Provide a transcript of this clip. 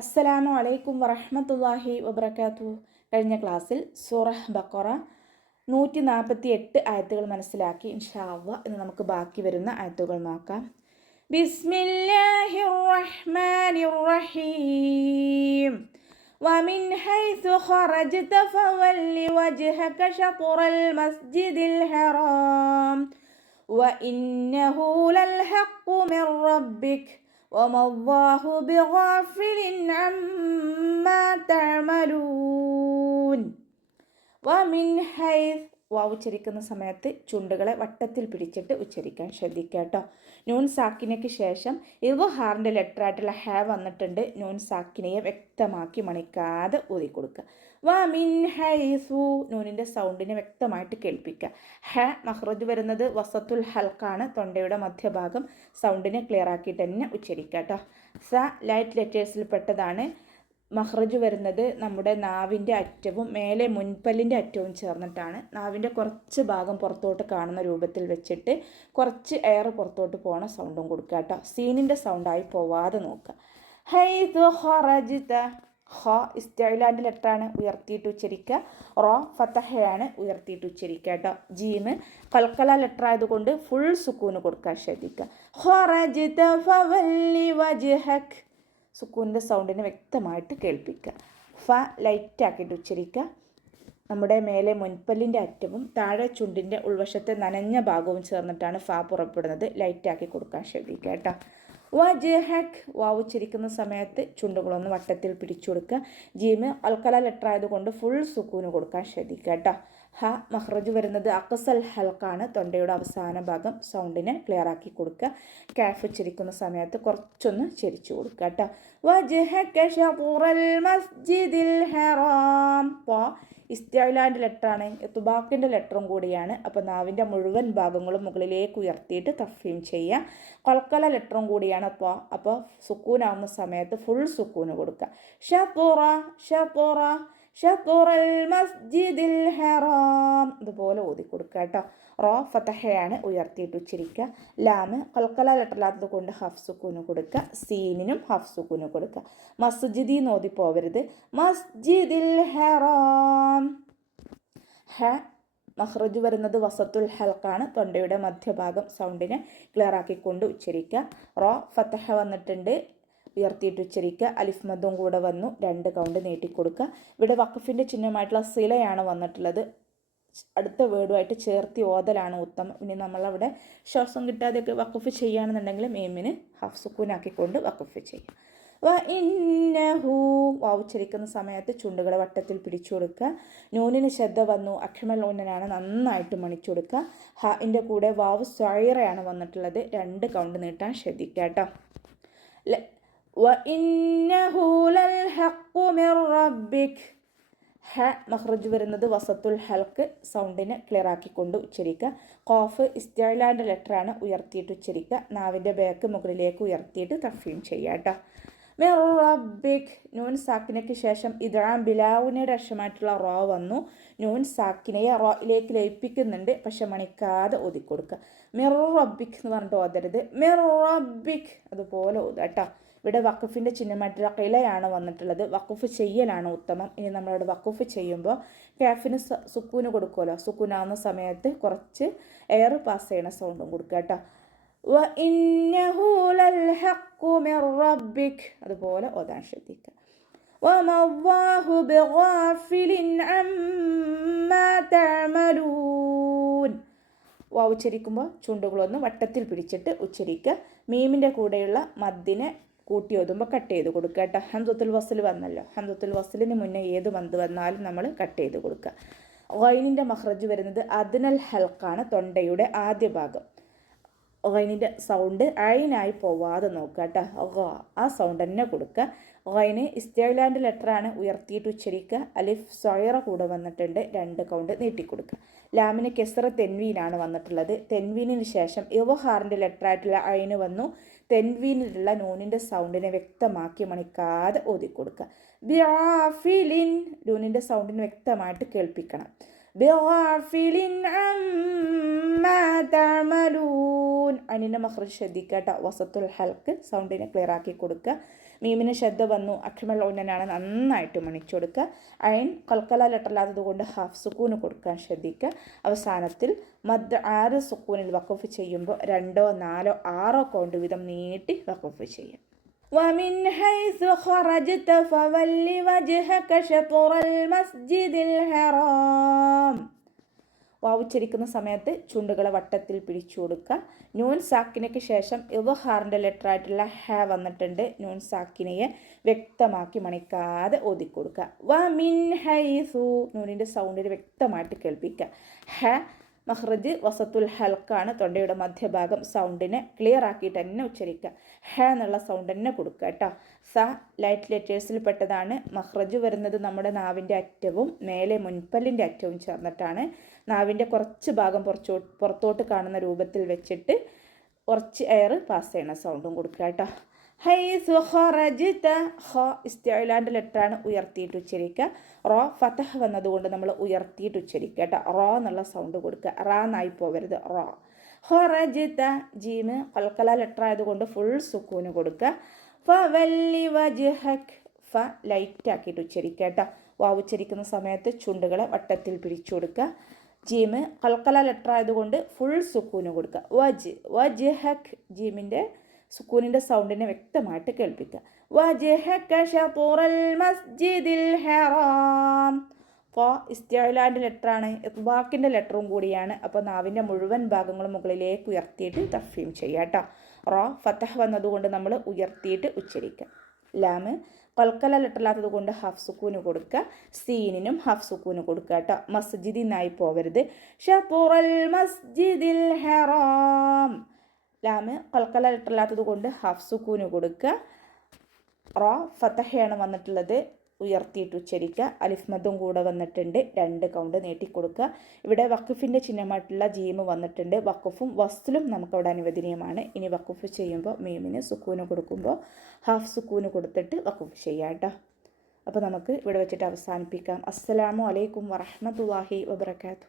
അസ്സലാമു അലൈക്കും വറഹ്മത്തുള്ളാഹി വബറകാതുഹു. കഴിഞ്ഞ ക്ലാസ്സിൽ സൂറഹ് ബഖറ 148 ആയത്തുകൾ മനസ്സിലാക്കി. ഇൻഷാ അല്ലാഹ് ഇന്ന് നമുക്ക് ബാക്കി വരുന്ന ആയത്തുകൾ നോക്കാം. ബിസ്മില്ലാഹിർ റഹ്മാനിർ റഹീം. ومن حيث خرجت فول وجهك شطر المسجد الحرام وإنه للحق من ربك وما الله بغافل عما تعملون. ومن حيث വാവ് ഉച്ചരിക്കുന്ന സമയത്ത് ചുണ്ടുകളെ വട്ടത്തിൽ പിടിച്ചിട്ട് ഉച്ചരിക്കാൻ ശ്രദ്ധിക്കുക കേട്ടോ. നൂൻ സാക്കിനയ്ക്ക് ശേഷം ഇദ്ഹാറിൻ്റെ ലെറ്ററായിട്ടുള്ള ഹ വന്നിട്ടുണ്ട്. നൂൻ സാക്കിനയെ വ്യക്തമാക്കി മണിക്കാതെ ഊതി കൊടുക്കുക. വ മിൻ ഹൈസു നൂനിൻ്റെ സൗണ്ടിനെ വ്യക്തമായിട്ട് കേൾപ്പിക്കുക. ഹ മഹ്റജ് വരുന്നത് വസത്തുൽ ഹൽക്കാണ്, തൊണ്ടയുടെ മധ്യഭാഗം. സൗണ്ടിനെ ക്ലിയർ ആക്കിയിട്ട് തന്നെ ഉച്ചരിക്കുക കേട്ടോ. സ ലൈറ്റ് ലെറ്റേഴ്സിൽ പെട്ടതാണ്. മഹ്റജ് വരുന്നത് നമ്മുടെ നാവിൻ്റെ അറ്റവും മേലെ മുൻപല്ലിൻ്റെ അറ്റവും ചേർന്നിട്ടാണ്. നാവിൻ്റെ കുറച്ച് ഭാഗം പുറത്തോട്ട് കാണുന്ന രൂപത്തിൽ വെച്ചിട്ട് കുറച്ച് എയർ പുറത്തോട്ട് പോകണ സൗണ്ടും കൊടുക്കുക കേട്ടോ. സീനിൻ്റെ സൗണ്ടായി പോവാതെ നോക്കുക. ഹൈദു ഖറജ്ത ഹ ഇസ്തിഅലാൻ്റെ ലെറ്ററാണ്, ഉയർത്തിയിട്ട് ഉച്ചരിക്കുക. റോ ഫതഹയാണ്, ഉയർത്തിയിട്ട് ഉച്ചരിക്കുക കേട്ടോ. ജീമ് കൽക്കല ലെറ്റർ ആയതുകൊണ്ട് ഫുൾ സുക്കൂന് കൊടുക്കാൻ ശ്രദ്ധിക്കുക. ഖറജ്ത ഫവല്ലി വജ്ഹക് സുക്കൂൻ്റെ സൗണ്ടിനെ വ്യക്തമായിട്ട് കേൾപ്പിക്കുക. ഫ ലൈറ്റാക്കിയിട്ട് ഉച്ചരിക്കുക. നമ്മുടെ മേലെ മുൻപല്ലിൻ്റെ അറ്റവും താഴെ ചുണ്ടിൻ്റെ ഉൾവശത്തെ നനഞ്ഞ ഭാഗവും ചേർന്നിട്ടാണ് ഫ പുറപ്പെടുന്നത്. ലൈറ്റാക്കി കൊടുക്കാൻ ശ്രദ്ധിക്കുക കേട്ടോ. വജ്ഹക് വാവ് ഉച്ചരിക്കുന്ന സമയത്ത് ചുണ്ടുകളൊന്ന് വട്ടത്തിൽ പിടിച്ചു കൊടുക്കുക. ജീമ് അൽക്കല ലെറ്റർ ആയതുകൊണ്ട് ഫുൾ സുക്കൂന് കൊടുക്കാൻ ശ്രദ്ധിക്കുക കേട്ടോ. ഹ മഹ്റജ് വരുന്നത് അക്സൽ ഹൽക്കാണ്, തൊണ്ടയുടെ അവസാന ഭാഗം. സൗണ്ടിനെ ക്ലിയർ ആക്കി കൊടുക്കുക. കാഫ് ഉച്ചരിക്കുന്ന സമയത്ത് കുറച്ചൊന്ന് ചരിച്ചു കൊടുക്കുക കേട്ടോ. വജ്ഹക ശത്റൽ മസ്ജിദിൽ ഹറാം. പോ ഇസ്തിഅലാൻ്റെ ലെറ്ററാണ്, തുബാക്കിൻ്റെ ലെറ്ററും കൂടിയാണ്. അപ്പോൾ നാവിൻ്റെ മുഴുവൻ ഭാഗങ്ങളും മുകളിലേക്ക് ഉയർത്തിയിട്ട് തഫീം ചെയ്യുക. കൽക്കല ലെറ്ററും കൂടിയാണ് അപ്പോൾ സുക്കൂനാവുന്ന സമയത്ത് ഫുൾ സുക്കൂന് കൊടുക്കുക. ശത്റ ശത്റ ശത്റൽ മസ്ജിദിൽ ഹറാം ഇതുപോലെ ഓതി കൊടുക്കുക കേട്ടോ. റോ ഫതഹയാണ്, ഉയർത്തിയിട്ട് ഉച്ചരിക്കുക. ലാമ് കൽക്കല ലെറ്ററിലാത്തത് കൊണ്ട് ഹഫ് സുക്കൂന് കൊടുക്കുക. സീനിനും ഹഫ് സുക്കൂന് കൊടുക്കുക. മസ്ജിദി നോതി പോവരുത്. മസ്ജിദിൽ ഹറാം. ഹ മഹ്റജ് വരുന്നത് വസത്തുൽ ഹൽക്കാണ്, തൊണ്ടയുടെ മധ്യഭാഗം. സൗണ്ടിനെ ക്ലിയർ ആക്കിക്കൊണ്ട് ഉച്ചരിക്കുക. റോ ഫതഹ വന്നിട്ടുണ്ട്, ഉയർത്തിയിട്ട് ഉച്ചരിക്കുക. അലിഫ് മദ്ദും കൂടെ വന്നു, 2 കൗണ്ട് നീട്ടിക്കൊടുക്കുക. ഇവിടെ വഖഫിൻ്റെ ചിഹ്നമായിട്ടുള്ള സിലയാണ് വന്നിട്ടുള്ളത്. അടുത്ത വേർഡുമായിട്ട് ചേർത്തി ഓതലാണ് ഉത്തമം. ഇനി നമ്മളവിടെ ശ്വാസം കിട്ടാതെയൊക്കെ വഖഫ് ചെയ്യുകയാണെന്നുണ്ടെങ്കിൽ മീമിന് ഹാഫ് സുക്കൂനാക്കിക്കൊണ്ട് വഖഫ് ചെയ്യും. വ ഇന്നഹു വാവ് ഉച്ചരിക്കുന്ന സമയത്ത് ചുണ്ടുകളെ വട്ടത്തിൽ പിടിച്ചു കൊടുക്കുക. നൂനിന് ശ്രദ്ധ വന്നു, അക്ഷമൽ നൂനാണ്, നന്നായിട്ട് മണിച്ചു കൊടുക്കുക. ഹാഇൻ്റെ കൂടെ വാവ് സ്വൈറയാണ് വന്നിട്ടുള്ളത്. 2 കൗണ്ട് നീട്ടാൻ ശ്രദ്ധിക്കുക കേട്ടോ. وَإِنَّهُ لَلْحَقُّ مِنْ رَبِّكَ. ഹ മഹ്റജ് വരുന്നത് വസത്തുൽ ഹൽക്ക്, സൗണ്ടിനെ ക്ലിയർ ആക്കിക്കൊണ്ട് ഉച്ചരിക്കുക. ഖാഫ് ഇസ്തിഅലാൻ്റെ ലെറ്ററാണ്, ഉയർത്തിയിട്ട് ഉച്ചരിക്കുക. നാവിൻ്റെ ബാക്ക് മുകളിലേക്ക് ഉയർത്തിയിട്ട് തഫീം ചെയ്യുക കേട്ടോ. മിർ റബ്ബിക് നൂൻ സാക്കിനയ്ക്ക് ശേഷം ഇദ്ഗാം ബിലാവുനയുടെ അക്ഷരമായിട്ടുള്ള റോ വന്നു. നൂൻ സാക്കിനയെ റോയിലേക്ക് ലയിപ്പിക്കുന്നുണ്ട്, പക്ഷെ മണിക്കാതെ ഓതിക്കൊടുക്കുക. മിർ റബ്ബിക് എന്ന് പറഞ്ഞിട്ട് ഓതരുത്. മിർ റബ്ബിക് അതുപോലെ ഓതുക കേട്ടോ. ഇവിടെ വഖഫിൻ്റെ ചിഹ്നമായിട്ടുള്ള ഖിലയാണ് വന്നിട്ടുള്ളത്. വഖഫ് ചെയ്യലാണ് ഉത്തമം. ഇനി നമ്മളിവിടെ വഖഫ് ചെയ്യുമ്പോൾ കാഫിന് സുക്കൂന് കൊടുക്കുമല്ലോ. സുക്കൂനാവുന്ന സമയത്ത് കുറച്ച് എയർ പാസ് ചെയ്യണ സൗണ്ടും കൊടുക്കുക കേട്ടോ. വഇന്നഹു ലൽഹഖു മിർ റബ്ബിക് അതുപോലെ ഓതാൻ ശ്രദ്ധിക്കുക. വമല്ലാഹു ബിഗാഫിലിൻ അമ്മാ തഅമലൂൻ. വാവ് ഉച്ചരിക്കുമ്പോൾ ചുണ്ടുകളൊന്ന് വട്ടത്തിൽ പിടിച്ചിട്ട് ഉച്ചരിക്കുക. മീമിൻ്റെ കൂടെയുള്ള മദ്ദിനെ കൂട്ടി ഓതുമ്പോൾ കട്ട് ചെയ്ത് കൊടുക്കുക കേട്ടോ. ഹംസത്തുൽ വസ്ൽ വന്നല്ലോ, ഹംസത്തുൽ വസ്ലിന് മുന്നേ ഏത് മന്ത് വന്നാലും നമ്മൾ കട്ട് ചെയ്ത് കൊടുക്കുക. ഗൈനിൻ്റെ മഹ്റജ് വരുന്നത് അദ്നൽ ഹൽക്കാണ്, തൊണ്ടയുടെ ആദ്യ ഭാഗം. ഗൈനിൻ്റെ സൗണ്ട് ഐനായി പോവാതെ നോക്കുക കേട്ടോ. ആ സൗണ്ട് തന്നെ കൊടുക്കുക. ഗൈന് ഇസ്തിഅലാൻ്റെ ലെറ്ററാണ്, ഉയർത്തിയിട്ട് ഉച്ചരിക്കുക. അലിഫ് സ്വൈറ കൂടെ വന്നിട്ടുണ്ട്, 2 കൗണ്ട് നീട്ടിക്കൊടുക്കുക. ലാമിന് കെസ്റ തെൻവീനാണ് വന്നിട്ടുള്ളത്. തെൻവീനിന് ശേഷം ഇദ്ഹാറിൻ്റെ ലെറ്ററായിട്ടുള്ള ഐന് വന്നു. തെൻവീനിലുള്ള നൂനിൻ്റെ സൗണ്ടിനെ വ്യക്തമാക്കി മണിക്കാതെ ഓതിക്കൊടുക്കുക. ബിആഫിലിൻ നൂനിൻ്റെ സൗണ്ടിനെ വ്യക്തമായിട്ട് കേൾപ്പിക്കണം. ബിആഫിലിൻ അമ്മാ തഅമലൂൻ അനിൻ്റെ മഖ്റജ് ശ്രദ്ധിക്കുക കേട്ടോ. വസത്തുൽ ഹൽക്ക് സൗണ്ടിനെ ക്ലിയർ ആക്കി കൊടുക്കുക. മീമിന് ശബ്ദ വന്നു, അക്മൽ ഉന്നനാണ്, നന്നായിട്ട് മണിച്ചു കൊടുക്കുക. ഐൻ കൽക്കല ലെറ്ററില്ലാത്തത് കൊണ്ട് ഹാഫ് സുക്കൂന് കൊടുക്കാൻ ശ്രദ്ധിക്കുക. അവസാനത്തിൽ മദ് 6 സുക്കൂനിൽ വഖഫ് ചെയ്യുമ്പോൾ 2, 4, 6 കൗണ്ട് വീതം നീട്ടി വഖഫ് ചെയ്യാം. ومن حيث خرجت فول وجهك شطر المسجد الحرام. വാവുച്ചരിക്കുന്ന സമയത്ത് ചുണ്ടുകളെ വട്ടത്തിൽ പിടിച്ചു കൊടുക്കുക. നൂൻ സാക്കിനയ്ക്ക് ശേഷം ഇദ്ഹാറിൻ്റെ ലെറ്ററായിട്ടുള്ള ഹ വന്നിട്ടുണ്ട്. നൂൻ സാക്കിനയെ വ്യക്തമാക്കി മണിക്കാതെ ഓതിക്കൊടുക്കുക. വ മിൻ ഹൈസു, നൂനിൻ്റെ സൗണ്ടിന് വ്യക്തമായിട്ട് കേൾപ്പിക്കുക. ഹ മഹ്റജ് വസത്തുൽ ഹൽക്കാണ്, തൊണ്ടയുടെ മധ്യഭാഗം. സൗണ്ടിനെ ക്ലിയർ ആക്കിയിട്ട് തന്നെ ഉച്ചരിക്കുക. ഹ എന്നുള്ള സൗണ്ട് തന്നെ കൊടുക്കുക കേട്ടോ. സ ലൈറ്റ് ലെറ്റേഴ്സിൽ പെട്ടതാണ്. മഹ്റജ് വരുന്നത് നമ്മുടെ നാവിൻ്റെ അറ്റവും മേലെ മുൻപല്ലിൻ്റെ അറ്റവും ചേർന്നിട്ടാണ്. നാവിൻ്റെ കുറച്ച് ഭാഗം പുറത്തോട്ട് കാണുന്ന രൂപത്തിൽ വെച്ചിട്ട് കുറച്ച് എയർ പാസ് ചെയ്യണ സൗണ്ടും കൊടുക്കുക കേട്ടോ. ഹൈസു ഖറജ്ത, ഖ ഇസ്തിഅലാൻ്റെ ലെറ്ററാണ്, ഉയർത്തിയിട്ട് ഉച്ചരിക്കുക. റോ ഫതഹ് വന്നതുകൊണ്ട് നമ്മൾ ഉയർത്തിയിട്ട് ഉച്ചരിക്കുക കേട്ടോ. റോ എന്നുള്ള സൗണ്ട് കൊടുക്കുക. റാ എന്നായി പോവരുത്, റോ. ഖറജ്ത, ജീമ് ഖൽഖല ലെറ്റർ ആയതുകൊണ്ട് ഫുൾ സുക്കൂന് കൊടുക്കുക. ഫവല്ലി വജ്ഹക്, ഫ ലൈറ്റ് ആക്കിയിട്ട് ഉച്ചരിക്കുക കേട്ടോ. വാവ് ഉച്ചരിക്കുന്ന സമയത്ത് ചുണ്ടുകളെ വട്ടത്തിൽ പിടിച്ചു കൊടുക്കുക. ജീമ് ഖൽഖല ലെറ്റർ ആയതുകൊണ്ട് ഫുൾ സുക്കൂന് കൊടുക്കുക. വജ്ഹക്, ജീമിൻ്റെ സുക്കൂനിൻ്റെ സൗണ്ടിനെ വ്യക്തമായിട്ട് കേൾപ്പിക്കുക. വജ്ഹക ശത്റൽ മസ്ജിദിൽ ഹറാം. അപ്പോൾ ഇസ്തിഅലാൻ്റെ ലെറ്ററാണ്, ഇത്ബാക്കിൻ്റെ ലെറ്ററും കൂടിയാണ്. അപ്പോൾ നാവിൻ്റെ മുഴുവൻ ഭാഗങ്ങളും മുകളിലേക്ക് ഉയർത്തിയിട്ട് തഫീം ചെയ്യുക കേട്ടോ. റോ ഫതഹ് വന്നതുകൊണ്ട് നമ്മൾ ഉയർത്തിയിട്ട് ഉച്ചരിക്കുക. ലാമ് കൽക്കല ലെറ്ററില്ലാത്തത് കൊണ്ട് ഹാഫ് സുക്കൂന് കൊടുക്കുക. സീനിനും ഹാഫ് സുക്കൂന് കൊടുക്കുക കേട്ടോ. മസ്ജിദിൽ നിന്നായി പോവരുത്. ശത്റൽ മസ്ജിദിൽ ഹറാം. ലാമ് കൽക്കല ലെറ്ററില്ലാത്തത് കൊണ്ട് ഹാഫ് സുക്കൂന് കൊടുക്കുക. റോ ഫതഹയാണ് വന്നിട്ടുള്ളത്, ഉയർത്തിയിട്ട് ഉച്ചരിക്കുക. അലിഫ് മദ്ദും കൂടെ വന്നിട്ടുണ്ട്, 2 കൗണ്ട് നീട്ടിക്കൊടുക്കുക. ഇവിടെ വഖഫിൻ്റെ ചിഹ്നമായിട്ടുള്ള ജീമ് വന്നിട്ടുണ്ട്. വഖഫും വസ്ലും നമുക്കവിടെ അനുവദനീയമാണ്. ഇനി വഖഫ് ചെയ്യുമ്പോൾ മീമിന് സുക്കൂന് കൊടുക്കുമ്പോൾ ഹാഫ് സുക്കൂന് കൊടുത്തിട്ട് വഖഫ് ചെയ്യാം കേട്ടോ. അപ്പോൾ നമുക്ക് ഇവിടെ വെച്ചിട്ട് അവസാനിപ്പിക്കാം. അസ്സലാമു അലൈക്കും വറഹ്മത്തുള്ളാഹി വബറകാതുഹു.